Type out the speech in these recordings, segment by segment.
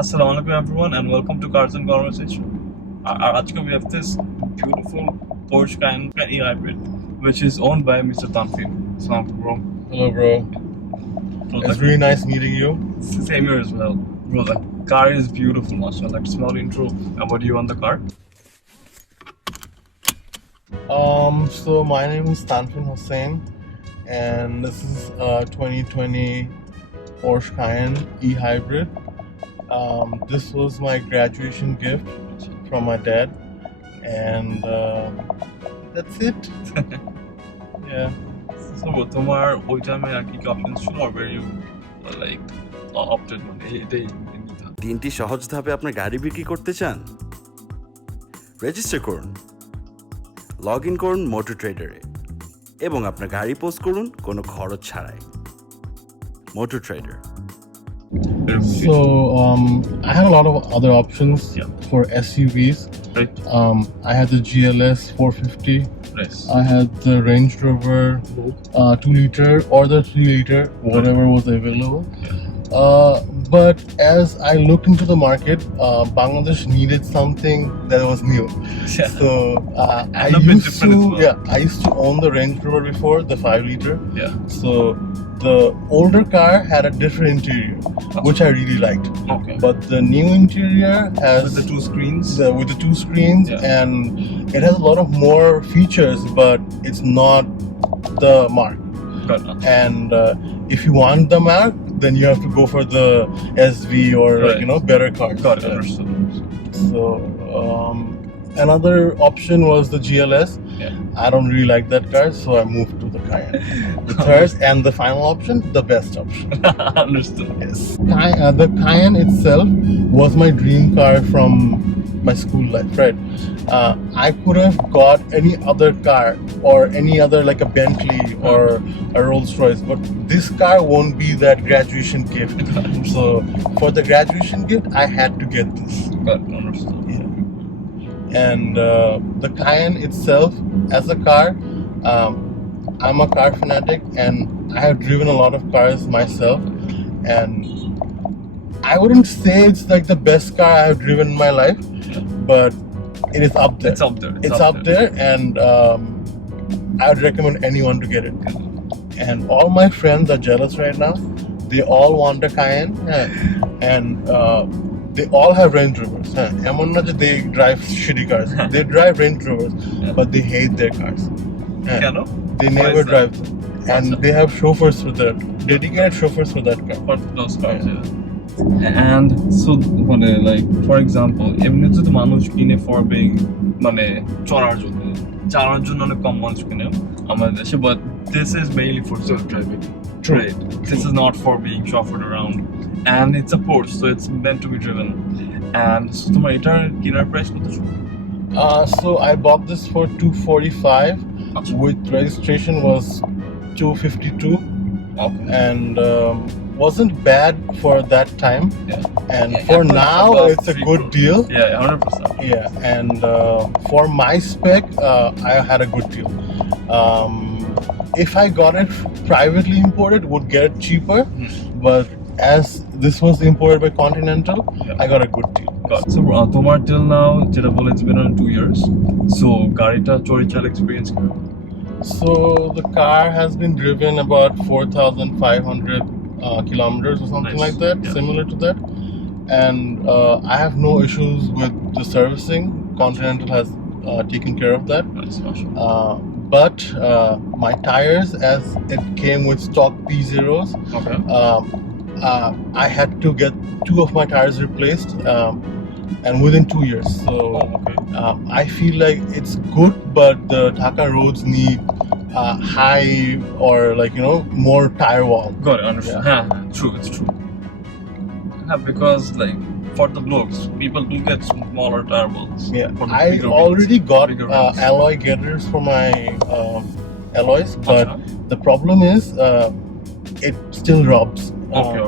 Assalamu alaikum everyone and welcome to Cars and Conversation. Today we have this beautiful Porsche Cayenne E-hybrid which is owned by Mr. Tanfin. Salam, bro. Hello, bro. It's really nice meeting you. Same here as well. Bro, the car is beautiful, mashallah. Like small intro about you on the car. So my name is Tanfin Hossain, and this is a 2020 Porsche Cayenne E-hybrid. This was my graduation gift from my dad, and that's it. Yeah. So, tomar ওই টাইমে আর কি options ছিল or were you like opted মানে এটাই নিতে? তিনটি সহজ ধাপে আপনার গাড়ি বিক্রি করতে চান? রেজিস্টার করুন, লগ ইন করুন মোটর ট্রেডারে এবং আপনার গাড়ি পোস্ট করুন কোনো খরচ ছাড়াই। Motor trader. So I had a lot of other options for SUVs. Right. I had the GLS 450. Nice. I had the Range Rover 2-liter or the 3-liter, whatever was available. But as I looked into the market, Bangladesh needed something that was new. Yeah. So I used to own the Range Rover before, the 5-liter. Yeah. So the older car had a different interior, which I really liked. Okay. But the new interior has With the two screens. with the two screens, and it has a lot of more features, but it's not the mark. Got it. And if you want the mark, then you have to go for the SV or better car. Got it. Understood. So another option was the GLS. Yeah. I don't really like that car, so I moved to the Cayenne. The third and the final option, the best option. Understood. Yes. The Cayenne itself was my dream car from my school life, right? I could have got any other car or any other like a Bentley or a Rolls Royce, but this car won't be that graduation gift. So for the graduation gift, I had to get this. Got it. Understood. Yeah. And the Cayenne itself, as a car, I'm a car fanatic, and I have driven a lot of cars myself, and I wouldn't say it's like the best car I have driven in my life, but it is up there. It's up there. It's up there, and I would recommend anyone to get it. And all my friends are jealous right now. They all want a Cayenne, and they all have Range Rovers. Emon na je they drive shitty cars. They drive Range Rovers, but they hate their cars. Keno? They Why never is that? drive them. And they have chauffeurs for that, dedicated chauffeurs for that car. For those cars, yeah. And so মানে like for example এমনিতে তো মানুষ কিনে for being মানে চালানোর জন্য অনেক কম মানুষ কিনে আমাদের দেশে, but this is mainly for self driving. True. Right. This is not for being chauffeured around, and it's a Porsche, so it's meant to be driven. And so তোমার এটার কেনার প্রাইস কত ছিল? So I bought this for $245. With registration was $252. Okay. And wasn't bad for that time. Yeah. And for now, it's a good deal. Yeah, 100%. Yeah, and for my spec, I had a good deal. If I got it privately imported, would get it cheaper, but as this was imported by Continental, I got a good deal. So তোমার till now যেটা বলে it's been on 2 years. So গাড়িটা চলাচল experience কেমন? So the car has been driven about 4,500 kilometers or something Nice. like that, Yeah. similar to that. And I have no issues with the servicing. Continental has taken care of that. Nice, mashallah. But my tires, as it came with stock P0s, Okay. I had to get 2 of my tires replaced, and within 2 years. So Okay. I feel like it's good, but the Dhaka roads need high or more tire wall. Got it, understood. Yeah. True, it's true. Yeah, because like for the blokes, people do get smaller tire balls. Yeah, for the I bigger already wheels, got bigger wheels. alloy getters for my alloys, but the problem is it still rubs. Okay,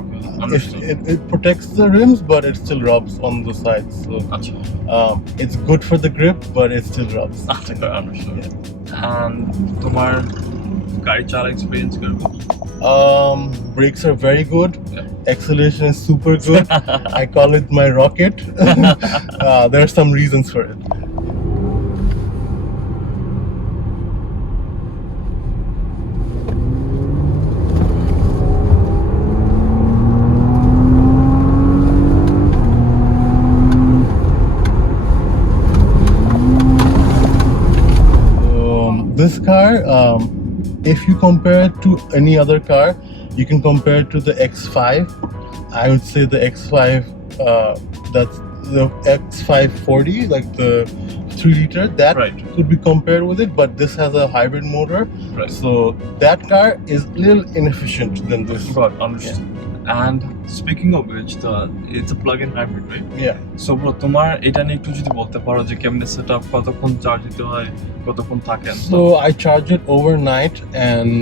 understood. It protects the rims, but it still rubs on the sides. So it's good for the grip, but it still rubs. Understood. And তোমার গাড়ি চালা experience করবো Brakes are very good. Yeah. Acceleration is super good. I call it my rocket. There are some reasons for it. This car, if you compare it to any other car, you can compare it to the X5. I would say the X5, that's the X540, like the 3-liter, that Right. could be compared with it, but this has a hybrid motor. Right. So that car is a little inefficient than this. Got understood. And speaking of which, it's a plug-in hybrid, right? Yeah. So bro, তোমার এটা নিয়ে একটু যদি বলতে পারো যে কেমনে setup, কতক্ষণ চার্জ দিতে হয়, কতক্ষণ থাকেন? So I charge it overnight, and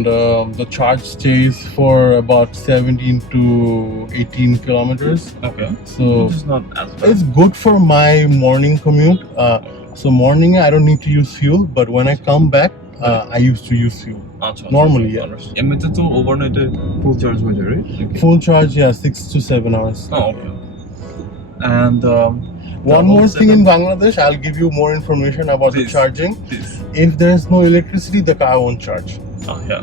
the charge stays for about 17 to 18 kilometers. Okay. So Which is not as bad. it's good for my morning commute. So morning I don't need to use fuel, but when I come back, I used to use fuel. আচ্ছা, Normally, yeah. এমনিতে তো ওভারনাইটে full charge হয়ে যায়, right? Okay. Full charge, yeah, 6 to 7 hours. Oh, okay. And One more thing in Bangladesh, I'll give you more information about the Please. charging. Please. If there's no electricity, the car won't charge. Oh, yeah.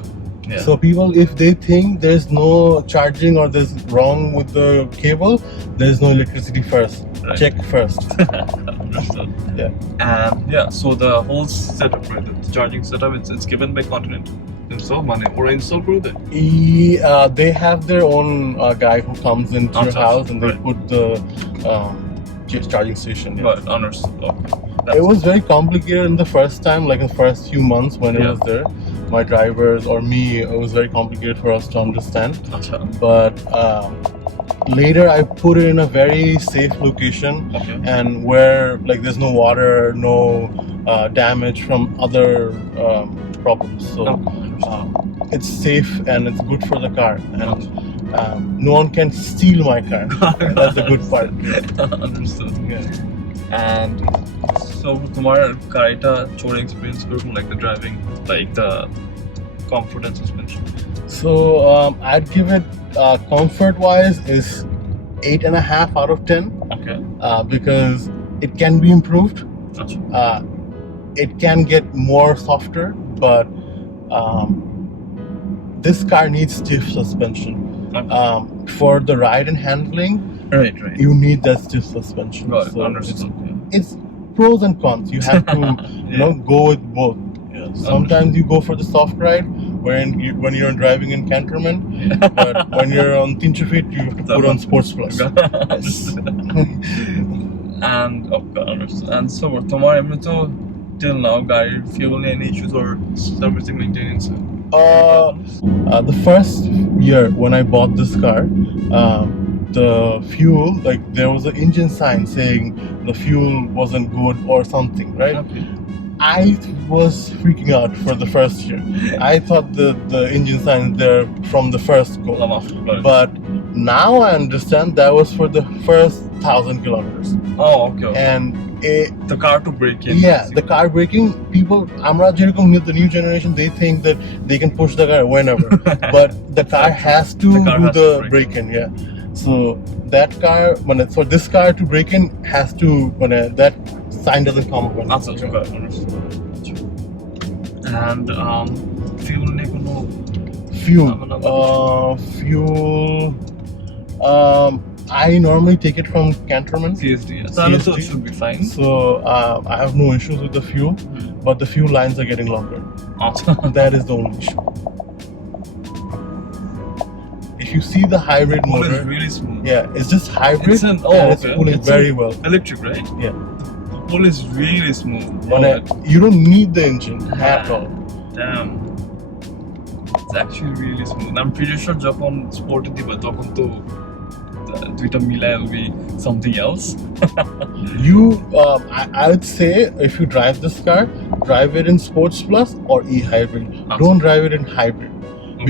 Yeah. So people, if they think there's no charging or there's wrong with the cable, there's no electricity first. Right. Check first. Understood. Yeah. And yeah, so the whole setup, right? The charging setup, it's given by Continental. And so, money or install করে দেয়? They have their own guy who comes into your Outside, house and they right. put the charging station. Yeah. Right, understood. Okay. It was very complicated in the first time, like in the first few months when it Yeah. was there. My drivers or me, it was very complicated for us to understand. আচ্ছা, But later I put it in a very safe location okay. and where like there's no water, no damage from other problems. So Okay. it's safe and it's good for the car, and no one can steal my car. That's the good part. Understood. Yeah. And so তোমার গাড়িটা চড়ে experience করুন, like the driving, like the comfort and suspension. So I'd give it comfort wise is 8.5 out of 10 Okay. because it can be improved. আচ্ছা, It can get more softer, but this car needs stiff suspension. Okay. For the ride and handling, right, right. you need that stiff suspension. Right, So understood. it's pros and cons. You have to go with both. Sometimes you go for the soft ride when you're driving in cantonment, but when you're on 300 feet, you have to put on Sports Plus. And okay, understood. And so তোমার এমনি তো till now গাড়ির fuel any issues or servicing maintenance? The first year when I bought this car, the fuel, like there was an engine sign saying the fuel wasn't good or something, right? Okay. I was freaking out for the first year. I thought the engine sign there from the first go. Right. But now I understand that was for the first 1,000 kilometers. Oh, okay. And The car to break in. yeah, the car braking, people, the new generation, they think that they can push the car whenever. But the car has to The car do has the to brake. brake in, yeah. So that car, for this car to break in, has to, that sign doesn't come up. আচ্ছা, আচ্ছা, understood. And fuel নিয়ে কোনো Fuel. No. Fuel. I normally take it from Canterman. CSD, তাহলে তো CSD. should be fine. So I have no issues with the fuel, but the fuel lines are getting longer. আচ্ছা, That is the only issue. If you see the hybrid Fuel is motor, really smooth. yeah, it's just hybrid It's an and it's okay. cooling It's very well. Electric, right? Yeah. The fuel is really smooth. You don't need the engine at all. Damn. It's actually really smooth. I'm pretty sure যখন স্পোর্টে দিবে তখন তো দুইটা মিলায় will be something else. I would say if you drive this car, drive it in Sports Plus or E-hybrid. Don't drive it in hybrid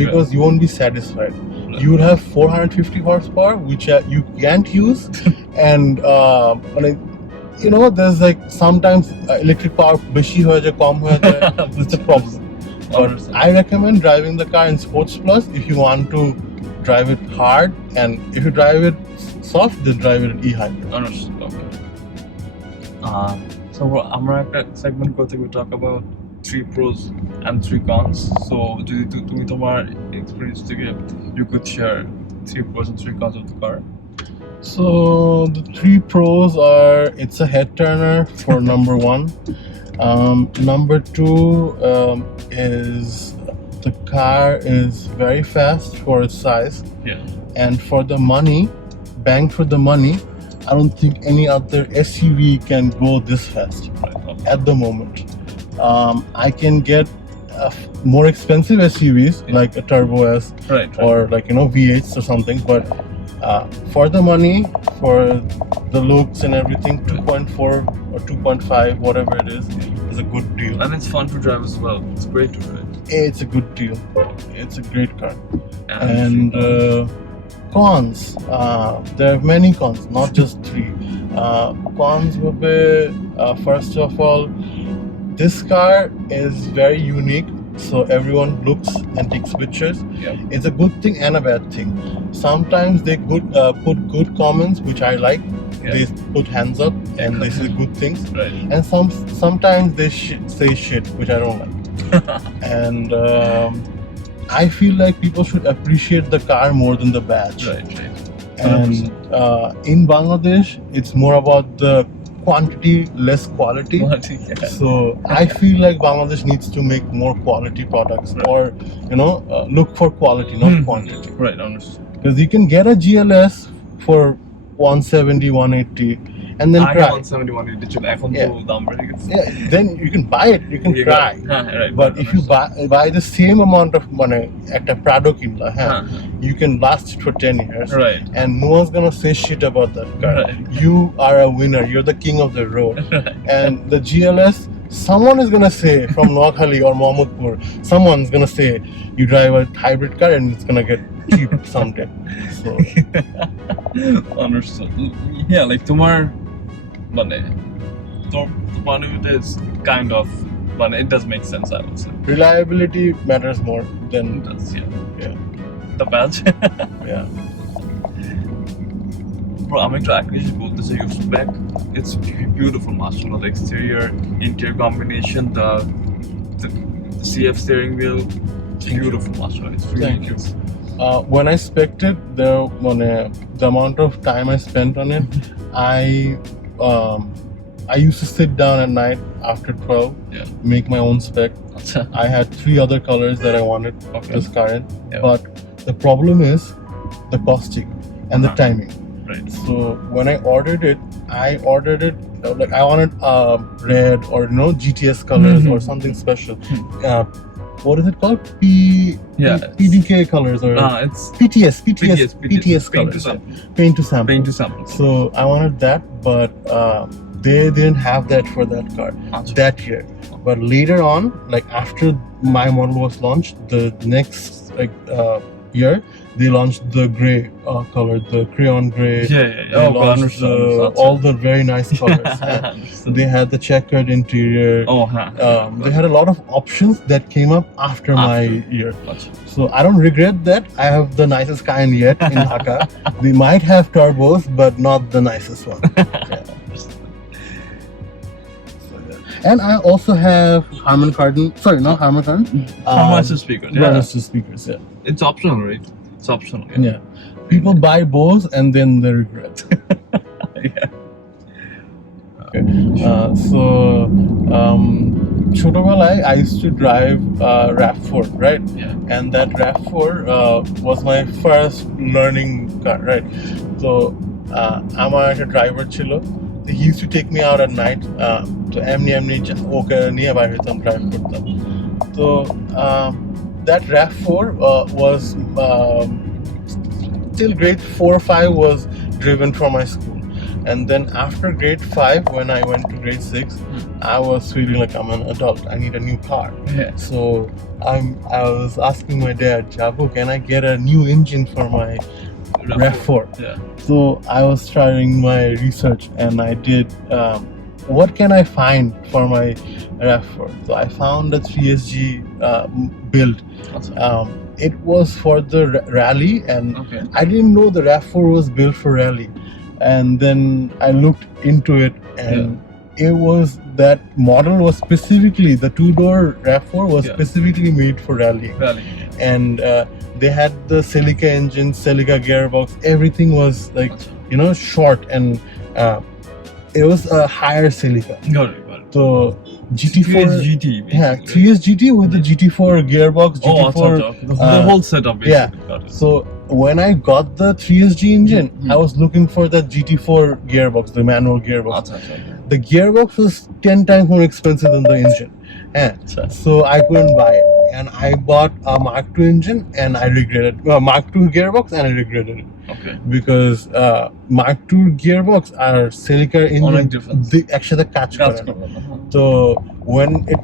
because you won't be satisfied. You will have 450 horsepower, which you can't use, and there's like sometimes electric power beshi hoye jay, kom hoye jay. It's a problem. But Understood. I recommend driving the car in Sports Plus if you want to drive it hard, and if you drive it soft, then drive it in E-hybrid. Understood. Okay. So আমরা একটা segment করতে we talk about 3 pros and 3 cons. So যদি তুমি তোমার experience থেকে you could share 3 pros and 3 cons of the car. So the 3 pros are, it's a head turner for number 1. Number 2 is the car is very fast for its size. Yeah. And for the money, bang for the money, I don't think any other SUV can go this fast Right. Okay. at the moment. I can get more expensive SUVs like a Turbo S Right. or like V8s or something, but for the money, for the looks and everything, 2.4 or 2.5, whatever it is a good deal. And it's fun to drive as well. It's great to drive. It's a good deal. It's a great car. And Cons, there are many cons, not just 3. Cons will be, first of all, this car is very unique, so everyone looks and takes pictures. Yeah. It's a good thing and a bad thing. Sometimes they put good comments, which I like. Yeah. They put hands up and they say good things. Right. And sometimes they say shit, which I don't like. And I feel like people should appreciate the car more than the badge. Right. And in Bangladesh, it's more about the quantity, less quality. Yeah. So I feel like Bangladesh needs to make more quality products, Right. or look for quality, not quantity. Right. Understood. Because you can get a GLS for 170, 180, and then I try. 171 edition. এখন তো Yeah. দাম বেড়ে গেছে। Yeah, then you can buy it, you can You try. got- right. But if you buy the same amount of money at a Prado kinla, you can last it for 10 years. Right. And no one's gonna say shit about that car. Right. You are a winner. You're the king of the road. And the GLS, someone is gonna say from Noakhali or Mohammedpur, someone's gonna say you drive a hybrid car and it's gonna get cheap someday. So Understood. Yeah, like তোমার মানে it is kind of, but it does make sense, I would say. reliability matters more than It does, Yeah. The badge. yeah. Bro, I'm into actually both the your spec. It's beautiful, mashallah. The exterior, interior combination, the CF steering wheel, it's beautiful, mashallah. It's really Thank you. cute. When I spec'd it, the amount of time I spent on it, I used to sit down at night after 12, Yeah. make my own spec. I had 3 other colors that I wanted Okay. this car in, Yeah. but the problem is the costing and the timing. Right. So when I ordered it like I wanted red or GTS colors or something special. What is it called? Yeah, PDK colors or It's PTS Paint colors. to sample. Paint to sample. Paint to sample. So I wanted that, but they didn't have that for that car that year. But later on, like after my model was launched, the next year they launched the gray color, the crayon gray. Yeah. They Oh, launched all the very nice colors. Yeah. They had the checkered interior. Oh, They had a lot of options that came up after my year. Gotcha. So I don't regret that. I have the nicest Cayenne yet in Dhaka. They might have turbos, but not the nicest one. And I also have Harman Kardon. Sorry, not Harman Kardon. Condenser speakers. Yeah. Condenser speakers. Yeah. It's optional, right? It's optional. Yeah. People buy Bose and then they regret. Yeah. ছোটবেলায় I used to drive RAV4, right? Yeah. And that RAV4 was my first learning car, right? So আমার একটা driver ছিল. He used to take me out at night. তো এমনি ওকে নিয়ে বাইরে হইতাম, drive করতাম. তো that RAV4 was till grade 4 or 5 was driven from my school. And then after grade 5, when I went to grade 6, I was feeling like I'm an adult. I need a new car. Yeah. So I was asking my dad, Jabu, can I get a new engine for my RAV4? Yeah. So I was trying my research and I did what can I find for my RAV4? So I found a 3SG build. It was for the rally, and Okay. I didn't know the RAV4 was built for rally. And then I looked into it, and it was that model was specifically, the two-door RAV4 was specifically made for rally. Rally. And they had the Celica engine, Celica gearbox. Everything was like, you know, short, and it was a higher Celica. Got it. So GT4, 3S GT. yeah, 3S GT with the GT4 gearbox, GT4, the whole setup basically. yeah. Got it. So when I got the 3SG engine, I was looking for the GT4 gearbox, the manual gearbox. The gearbox was 10 times more expensive than the engine. So I couldn't buy it. And I bought a Mark II engine, and I regretted Mark II gearbox, and I regretted it. Okay. Because Mark II gearbox R Celica engine একসাথে কাজ করে না। So when it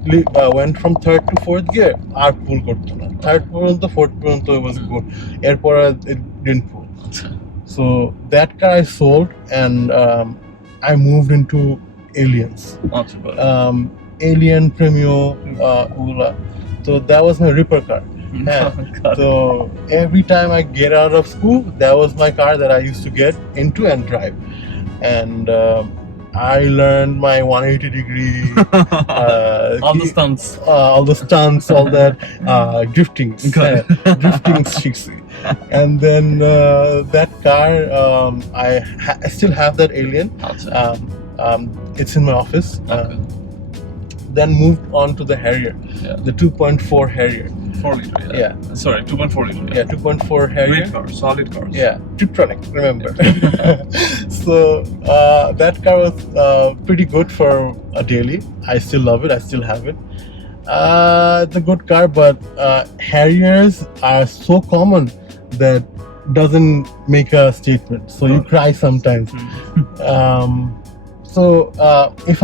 went from third to fourth gear, R pull করতো না। Third পর্যন্ত, fourth পর্যন্ত it was good. এরপর it didn't pull. So that car I sold, and I moved into Aliens. Alien, Premio, Ula. So that was my Ripper car. So every time I get out of school, that was my car that I used to get into and drive. And I learned my 180 degree, all the stunts, all that drifting, drifting tricks. And then that car, I still have that Alien. It's in my office. Then moved on to the Harrier, the 2.4 Harrier. 4 liter, yeah. Sorry, 2.4 liter. Yeah, 2.4 Harrier. Great car, solid cars. Yeah, Tiptronic, remember. So that car was pretty good for a daily. I still love it. I still have it. It's a good car, but Harriers are so common that doesn't make a statement. So you cry sometimes. So if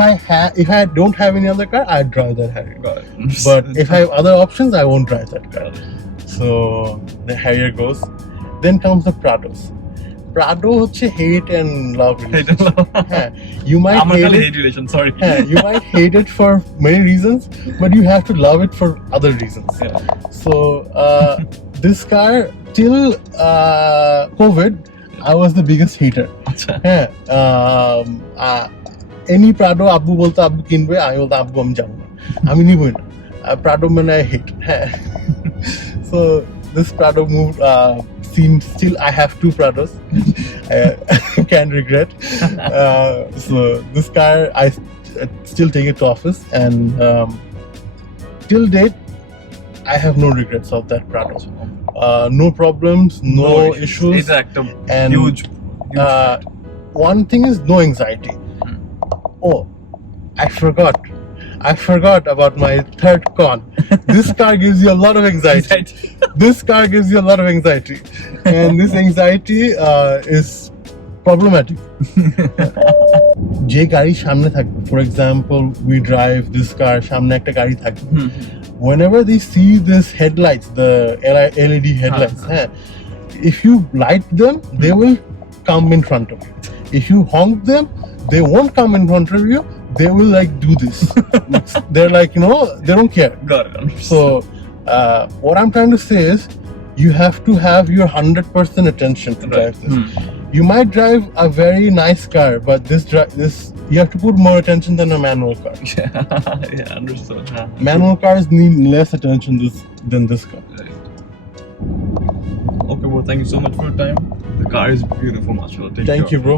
I don't have any other car, I'd drive that Harrier. But if I have other options, I won't drive that car. So the Harrier goes. Then comes the Prados. Prado হচ্ছে hate and love relation. You might hate relation. Sorry. You might hate it for many reasons, but you have to love it for other reasons. So this car till COVID, I was the biggest hater. Any Prado আব্বু বলতো আব্বু কিনবে, আমি বলতো আব্বু আমি যাবো না, আমি নিবই না। Prado মানে I hate. So this Prado moved. Still I have two Prados. I can't regret. So this car I still take it to office, and till date I have no regrets of that Prado. No problems, no issues. Exactly. And huge. One thing is no anxiety. Oh, I forgot about my third con. This car gives you a lot of anxiety. This car gives you a lot of anxiety, and this anxiety is problematic. যে গাড়ি সামনে থাকবে, for example, we drive this car, সামনে একটা গাড়ি থাকবে. Whenever they see this headlights, the LED headlights, if you light them, they will come in front of you. If you honk them, they won't come in front of you. They will like do this. They're like, you know, they don't care. Got it. So what I'm trying to say is, you have to have your 100% attention to drive this. You might drive a very nice car, but this you have to put more attention than a manual car. Yeah, understood. Manual cars need less attention than this car. Okay, well, thank you so much for your time. The car is beautiful, mashallah. Thank you, bro.